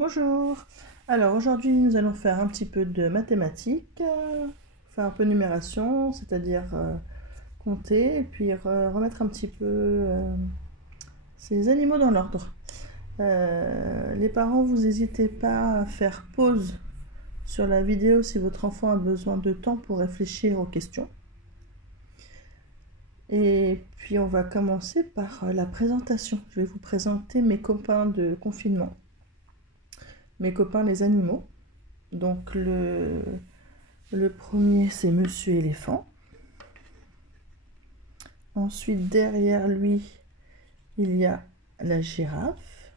Bonjour. Alors aujourd'hui nous allons faire un petit peu de mathématiques, faire un peu de numération, c'est-à-dire compter et puis remettre un petit peu ces animaux dans l'ordre. Les parents, vous n'hésitez pas à faire pause sur la vidéo si votre enfant a besoin de temps pour réfléchir aux questions. Et puis on va commencer par la présentation. Je vais vous présenter mes copains de confinement. Mes copains les animaux. Donc le premier c'est Monsieur Éléphant. Ensuite derrière lui il y a la girafe.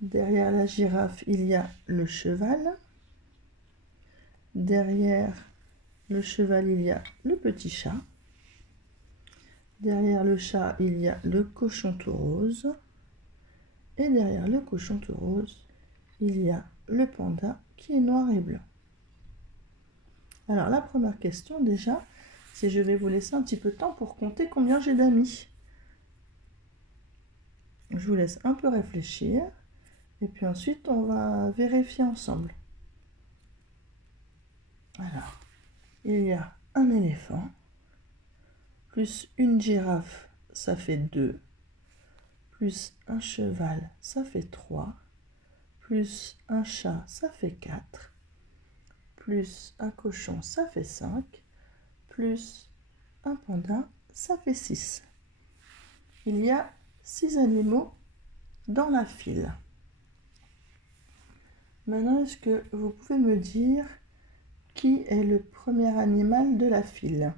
Derrière la girafe il y a le cheval. Derrière le cheval il y a le petit chat. Derrière le chat il y a le cochon tout rose. Et derrière le cochon tout rose il y a le panda qui est noir et blanc. Alors la première question déjà, c'est je vais vous laisser un petit peu de temps pour compter combien j'ai d'amis. Je vous laisse un peu réfléchir et puis ensuite on va vérifier ensemble. Alors, il y a un éléphant, plus une girafe, ça fait 2, plus un cheval, ça fait 3, plus un chat, ça fait 4, plus un cochon, ça fait 5, plus un panda, ça fait 6. Il y a 6 animaux dans la file. Maintenant, est-ce que vous pouvez me dire qui est le premier animal de la file?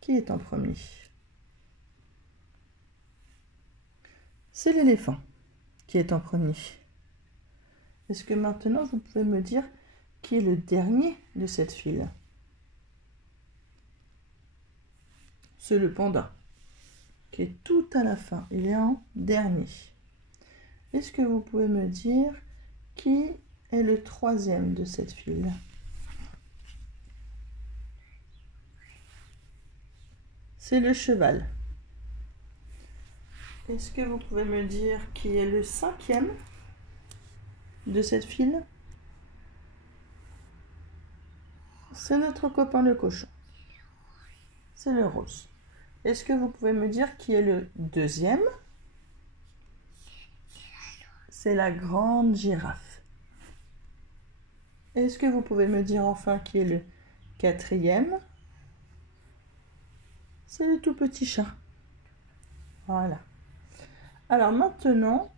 Qui est en premier? C'est l'éléphant qui est en premier. Est-ce que maintenant vous pouvez me dire qui est le dernier de cette file? C'est le panda qui est tout à la fin. Il est en dernier. Est-ce que vous pouvez me dire qui est le troisième de cette file? C'est le cheval. Est-ce que vous pouvez me dire qui est le cinquième de cette file? C'est notre copain le cochon. C'est le rose. Est-ce que vous pouvez me dire qui est le deuxième? C'est la grande girafe. Est-ce que vous pouvez me dire enfin qui est le quatrième? C'est le tout petit chat. Voilà. Alors maintenant,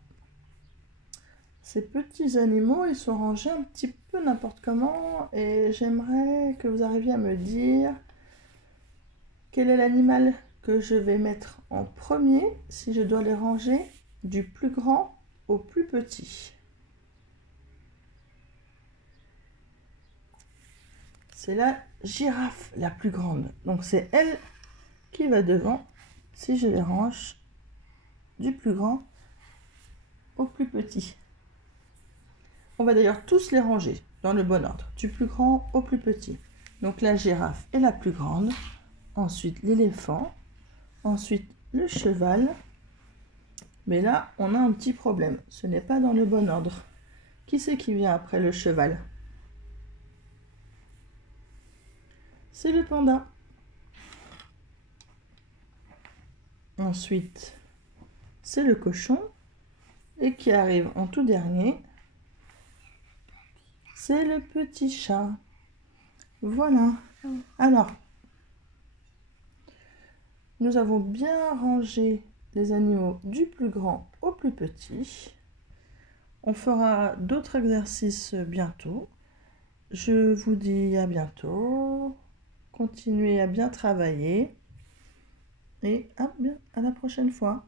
ces petits animaux, ils sont rangés un petit peu n'importe comment et j'aimerais que vous arriviez à me dire quel est l'animal que je vais mettre en premier si je dois les ranger du plus grand au plus petit. C'est la girafe la plus grande. Donc c'est elle qui va devant si je les range du plus grand au plus petit. On va d'ailleurs tous les ranger dans le bon ordre, du plus grand au plus petit. Donc la girafe est la plus grande, ensuite l'éléphant, ensuite le cheval. Mais là, on a un petit problème, ce n'est pas dans le bon ordre. Qui c'est qui vient après le cheval? C'est le panda. Ensuite, c'est le cochon. Et qui arrive en tout dernier, c'est le petit chat. Voilà. Alors, nous avons bien rangé les animaux du plus grand au plus petit. On fera d'autres exercices bientôt. Je vous dis à bientôt. Continuez à bien travailler. Et à la prochaine fois.